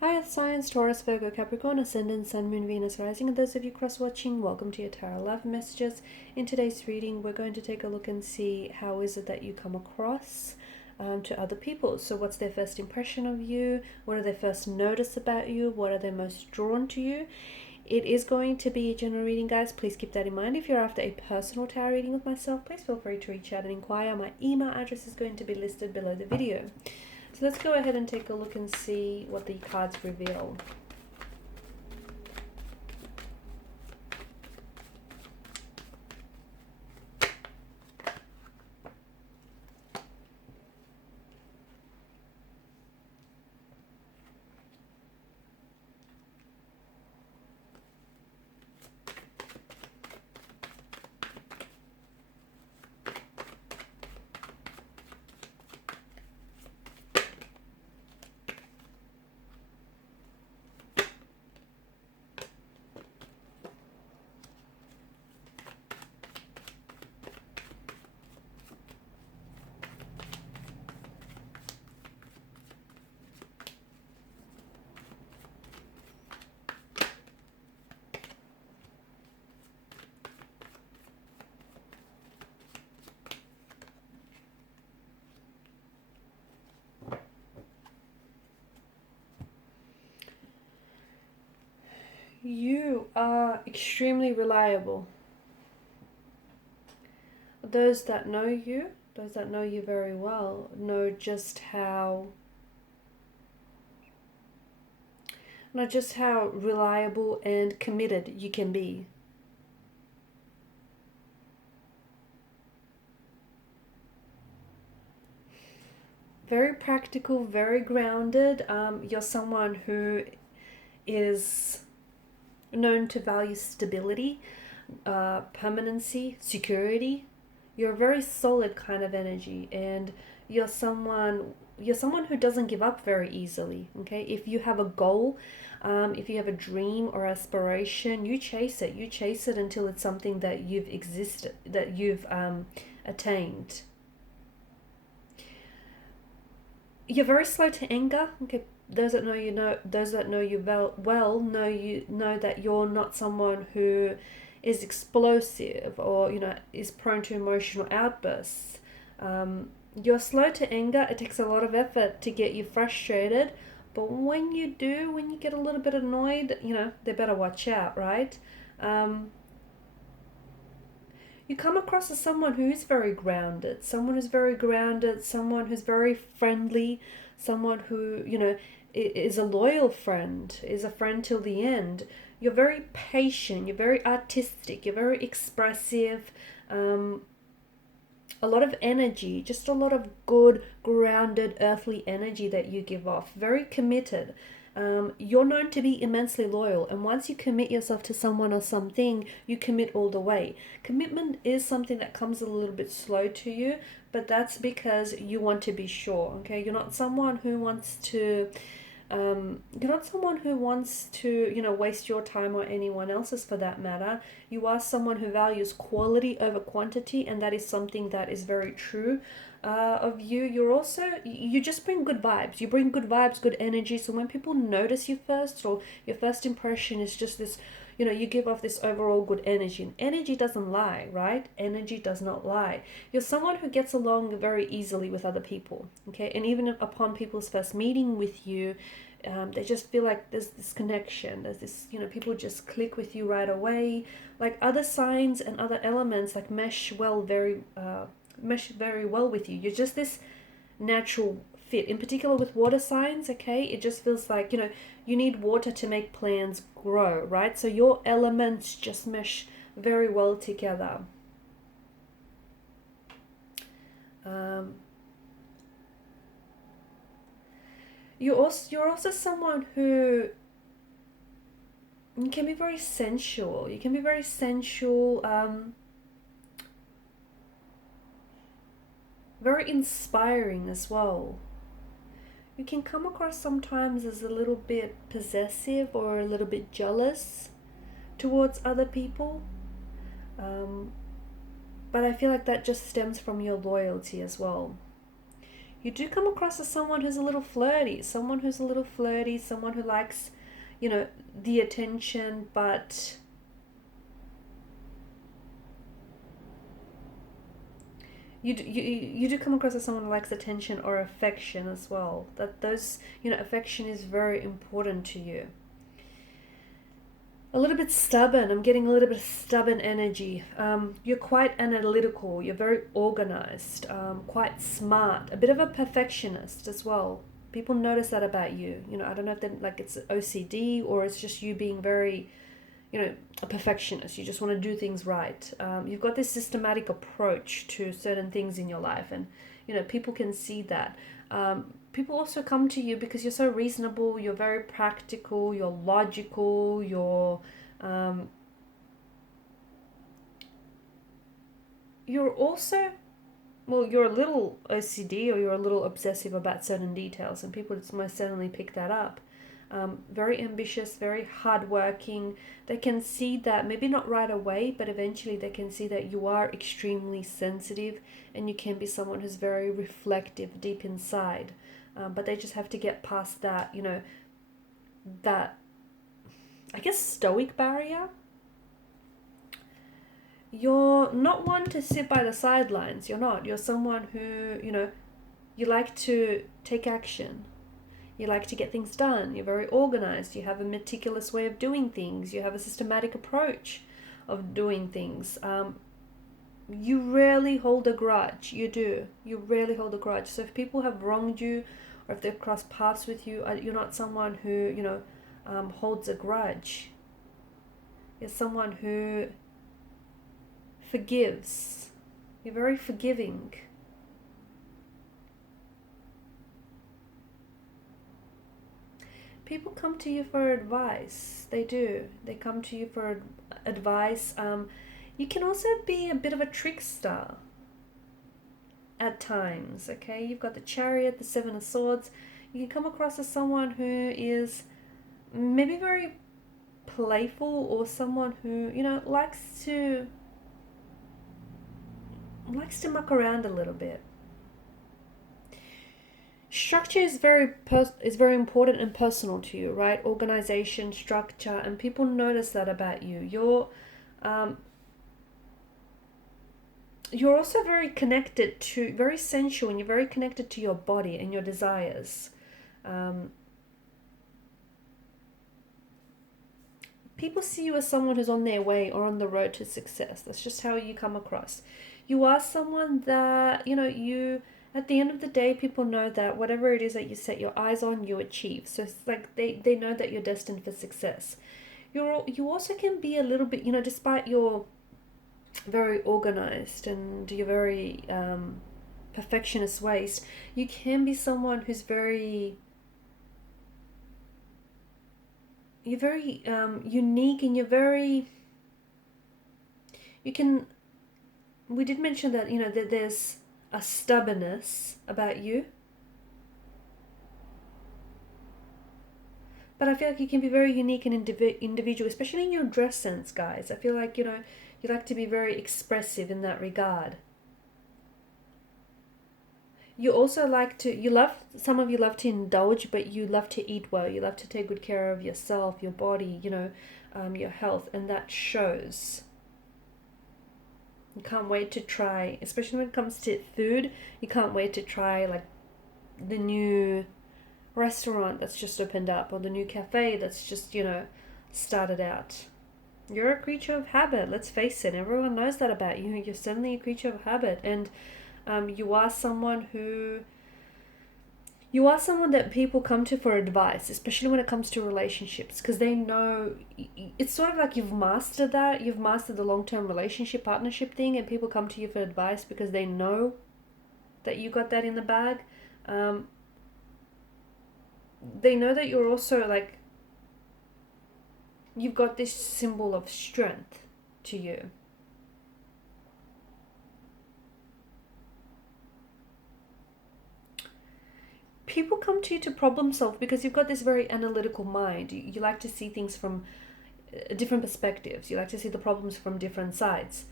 Hi, Earth Science, Taurus, Virgo, Capricorn, Ascendant, Sun, Moon, Venus, Rising, and those of you cross-watching, welcome to your Tarot Love Messages. In today's reading, we're going to take a look and see how is it that you come across to other people. So what's their first impression of you? What do they first notice about you? What are they most drawn to you? It is going to be a general reading, guys. Please keep that in mind. If you're after a personal tarot reading with myself, please feel free to reach out and inquire. My email address is going to be listed below the video. So let's go ahead and take a look and see what the cards reveal. You are extremely reliable. Those that know you very well, know just how reliable and committed you can be. Very practical, very grounded. You're someone who is known to value stability, permanency, security. You're a very solid kind of energy, and you're someone who doesn't give up very easily. Okay, if you have a goal, if you have a dream or aspiration, you chase it. You chase it until it's something that you've attained. You're very slow to anger. Okay, those that know you well know that you're not someone who is explosive or is prone to emotional outbursts. You're slow to anger. It takes a lot of effort to get you frustrated, but when you get a little bit annoyed, they better watch out, right? You come across as someone who is very grounded, someone who's very friendly, someone who, is a loyal friend, is a friend till the end. You're very patient, you're very artistic, you're very expressive, a lot of energy, just a lot of good, grounded, earthly energy that you give off. Very committed. You're known to be immensely loyal, and once you commit yourself to someone or something, you commit all the way. Commitment is something that comes a little bit slow to you, but that's because you want to be sure. Okay, you're not someone who wants to waste your time or anyone else's for that matter. You are someone who values quality over quantity, and that is something that is very true of you. You just bring good vibes. You bring good vibes, good energy. So when people notice you first, or your first impression is just this, you give off this overall good energy. And energy doesn't lie, right? Energy does not lie. You're someone who gets along very easily with other people, okay? And even upon people's first meeting with you, they just feel like there's this connection. There's this, people just click with you right away. Like other signs and other elements like mesh very well with you. You're just this natural fit. In particular with water signs, okay, it just feels like, you need water to make plants grow, right? So your elements just mesh very well together. You're also someone who you can be very sensual. You can be very sensual, very inspiring as well. You can come across sometimes as a little bit possessive or a little bit jealous towards other people. But I feel like that just stems from your loyalty as well. you do come across as someone who's a little flirty, someone who likes, the attention, but you do come across as someone who likes attention or affection as well. That those, affection is very important to you. A little bit stubborn. I'm getting a little bit of stubborn energy. You're quite analytical. You're very organized. Quite smart. A bit of a perfectionist as well. People notice that about you. I don't know if it's OCD or it's just you being very, a perfectionist. You just want to do things right. You've got this systematic approach to certain things in your life, and people can see that. People also come to you because you're so reasonable, you're very practical, you're logical, you're also, well, you're a little OCD or you're a little obsessive about certain details, and people most certainly pick that up. Very ambitious, very hardworking. They can see that, maybe not right away, but eventually they can see that you are extremely sensitive and you can be someone who's very reflective deep inside. But they just have to get past that, that, I guess, stoic barrier. You're not one to sit by the sidelines. You're not. You're someone who, you like to take action. You like to get things done. You're very organized. You have a meticulous way of doing things. You have a systematic approach of doing things. You rarely hold a grudge. You do. You rarely hold a grudge. So if people have wronged you or if they've crossed paths with you, you're not someone who, holds a grudge. You're someone who forgives. You're very forgiving. People come to you for advice. They do. They come to you for advice. You can also be a bit of a trickster at times, okay? You've got the Chariot, the Seven of Swords. You can come across as someone who is maybe very playful, or someone who, likes to muck around a little bit. Structure is very important and personal to you, right? Organization, structure, and people notice that about you. You're also very sensual, and you're very connected to your body and your desires. People see you as someone who's on their way or on the road to success. That's just how you come across. You are someone that, at the end of the day, people know that whatever it is that you set your eyes on, you achieve. So it's like they know that you're destined for success. You also can be a little bit, despite your very organized and your very perfectionist ways, you can be someone who's you're very unique, and we did mention that, that there's a stubbornness about you. But I feel like you can be very unique and individual, especially in your dress sense, guys. I feel like, you like to be very expressive in that regard. You also some of you love to indulge, but you love to eat well. You love to take good care of yourself, your body, your health, and that shows. You can't wait to try, especially when it comes to food, you can't wait to try like the new restaurant that's just opened up, or the new cafe that's just, started out. You're a creature of habit, let's face it. Everyone knows that about you. You're certainly a creature of habit, and you are someone that people come to for advice, especially when it comes to relationships, because they know it's sort of like you've mastered that. You've mastered the long-term relationship partnership thing, and people come to you for advice because they know that you got that in the bag. They know that you're also like, you've got this symbol of strength to you. People come to you to problem solve because you've got this very analytical mind. You like to see things from different perspectives. You like to see the problems from different sides.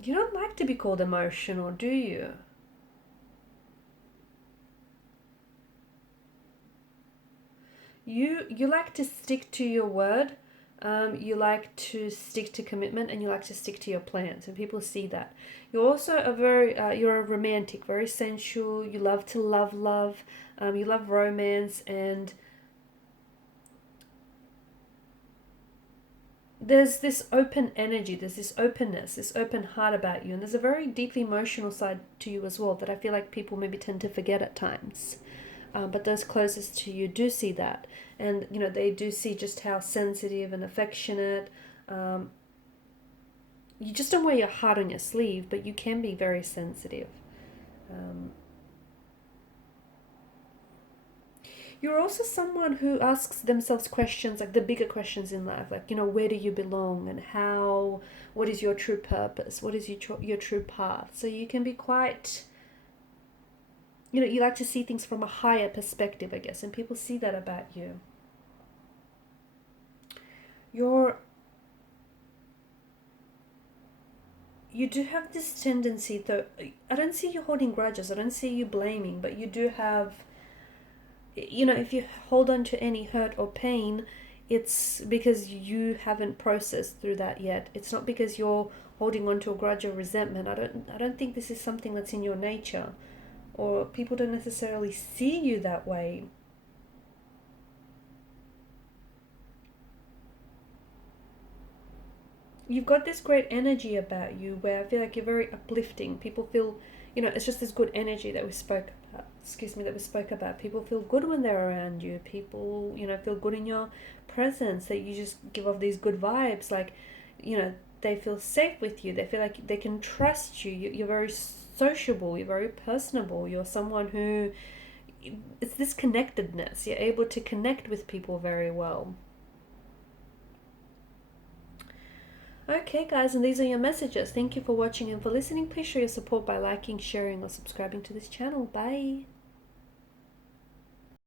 You don't like to be called emotional, do you? You like to stick to your word. You like to stick to commitment, and you like to stick to your plans, and people see that. You're also a very you're a romantic, very sensual. You love to love. You love romance, and there's this open energy, there's this openness, this open heart about you, and there's a very deeply emotional side to you as well that I feel like people maybe tend to forget at times. But those closest to you do see that, and they do see just how sensitive and affectionate. Um, you just don't wear your heart on your sleeve, but you can be very sensitive. Um, you're also someone who asks themselves questions, like the bigger questions in life, like where do you belong, and what is your true purpose, what is your true path. So you can be quite, you like to see things from a higher perspective, I guess, and people see that about you. You're you do have this tendency, though. I don't see you holding grudges, I don't see you blaming, but you do have, if you hold on to any hurt or pain, it's because you haven't processed through that yet. It's not because you're holding on to a grudge or resentment. I don't think this is something that's in your nature, or people don't necessarily see you that way. You've got this great energy about you where I feel like you're very uplifting. People feel, it's just this good energy that we spoke about. Excuse me, that we spoke about. People feel good when they're around you. People, feel good in your presence. That you just give off these good vibes. Like, they feel safe with you. They feel like they can trust you. You're very sociable. You're very personable. You're someone who, it's this connectedness. You're able to connect with people very well. Okay, guys, and these are your messages. Thank you for watching and for listening. Please show your support by liking, sharing, or subscribing to this channel. Bye.